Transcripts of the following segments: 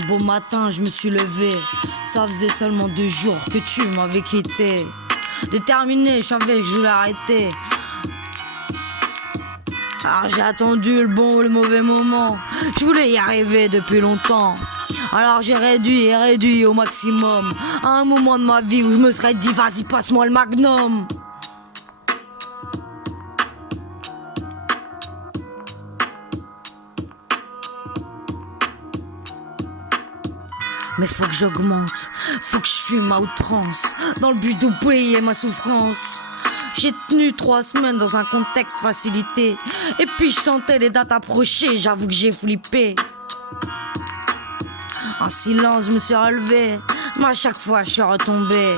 Un beau matin, je me suis levé. Ça faisait seulement 2 jours que tu m'avais quitté. Déterminé, je savais que je voulais arrêter. Alors j'ai attendu le bon ou le mauvais moment. Je voulais y arriver depuis longtemps. Alors j'ai réduit au maximum. À un moment de ma vie où je me serais dit vas-y passe-moi le magnum. Mais faut que j'augmente, faut que je fume à outrance, dans le but d'oublier ma souffrance. J'ai tenu 3 semaines dans un contexte facilité. Et puis je sentais les dates approcher, j'avoue que j'ai flippé. En silence je me suis relevé, mais à chaque fois je suis retombé.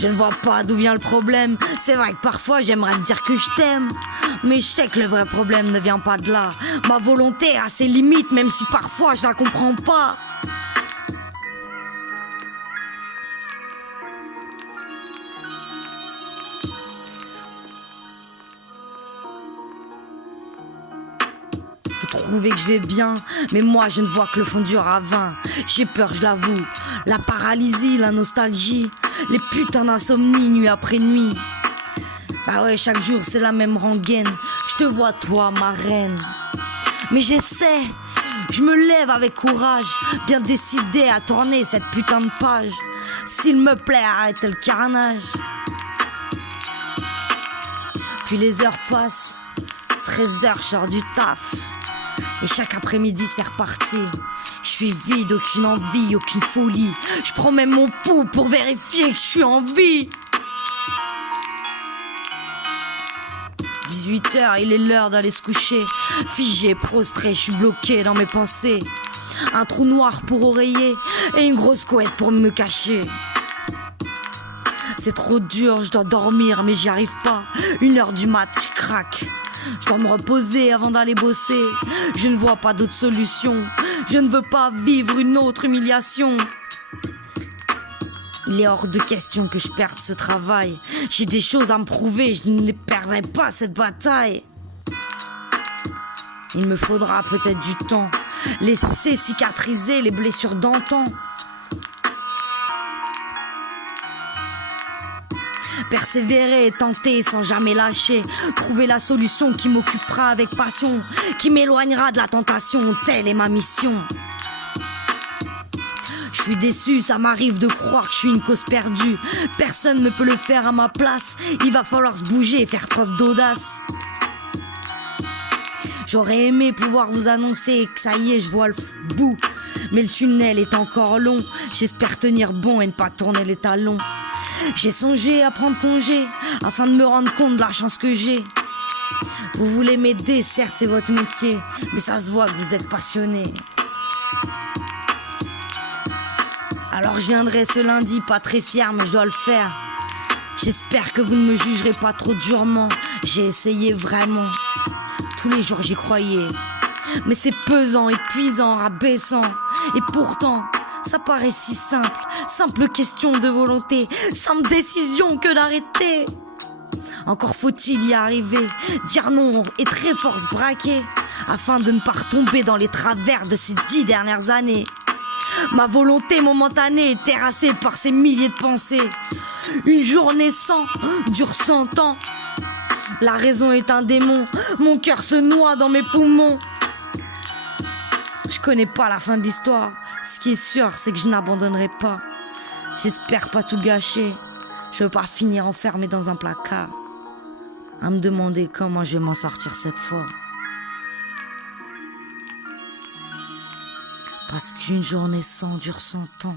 Je ne vois pas d'où vient le problème. C'est vrai que parfois j'aimerais te dire que je t'aime, mais je sais que le vrai problème ne vient pas de là. Ma volonté a ses limites, même si parfois je la comprends pas. Vous trouvez que je vais bien, mais moi je ne vois que le fond du ravin. J'ai peur, je l'avoue. La paralysie, la nostalgie, les putains d'insomnie nuit après nuit. Bah ouais, chaque jour c'est la même rengaine. Je te vois toi, ma reine. Mais j'essaie, je me lève avec courage, bien décidé à tourner cette putain de page. S'il me plaît, arrêtez le carnage. Puis les heures passent, 13 heures, je sors du taf. Et chaque après-midi c'est reparti. Je suis vide, aucune envie, aucune folie. Je prends même mon pouls pour vérifier que je suis en vie. 18h, il est l'heure d'aller se coucher. Figé, prostré, je suis bloqué dans mes pensées. Un trou noir pour oreiller et une grosse couette pour me cacher. C'est trop dur, je dois dormir mais j'y arrive pas. 1h du mat, je craque. Je dois me reposer avant d'aller bosser. Je ne vois pas d'autre solution. Je ne veux pas vivre une autre humiliation. Il est hors de question que je perde ce travail. J'ai des choses à me prouver, je ne les perdrai pas cette bataille. Il me faudra peut-être du temps, laisser cicatriser les blessures d'antan. Persévérer et tenter sans jamais lâcher. Trouver la solution qui m'occupera avec passion, qui m'éloignera de la tentation, telle est ma mission. Je suis déçu, ça m'arrive de croire que je suis une cause perdue. Personne ne peut le faire à ma place. Il va falloir se bouger et faire preuve d'audace. J'aurais aimé pouvoir vous annoncer que ça y est, je vois le bout. Mais le tunnel est encore long. J'espère tenir bon et ne pas tourner les talons. J'ai songé à prendre congé afin de me rendre compte de la chance que j'ai. Vous voulez m'aider, certes c'est votre métier, mais ça se voit que vous êtes passionné. Alors je viendrai ce lundi, pas très fier mais je dois le faire. J'espère que vous ne me jugerez pas trop durement. J'ai essayé vraiment. Tous les jours j'y croyais. Mais c'est pesant, épuisant, rabaissant. Et pourtant, ça paraît si simple. Simple question de volonté. Simple décision que d'arrêter. Encore faut-il y arriver. Dire non et très fort se braquer. Afin de ne pas retomber dans les travers de ces 10 dernières années. Ma volonté momentanée est terrassée par ces milliers de pensées. Une journée sans dure 100 ans. La raison est un démon. Mon cœur se noie dans mes poumons. Je connais pas la fin de l'histoire. Ce qui est sûr, c'est que je n'abandonnerai pas. J'espère pas tout gâcher. Je veux pas finir enfermé dans un placard, à me demander comment je vais m'en sortir cette fois. Parce qu'une journée sans dure 100 ans.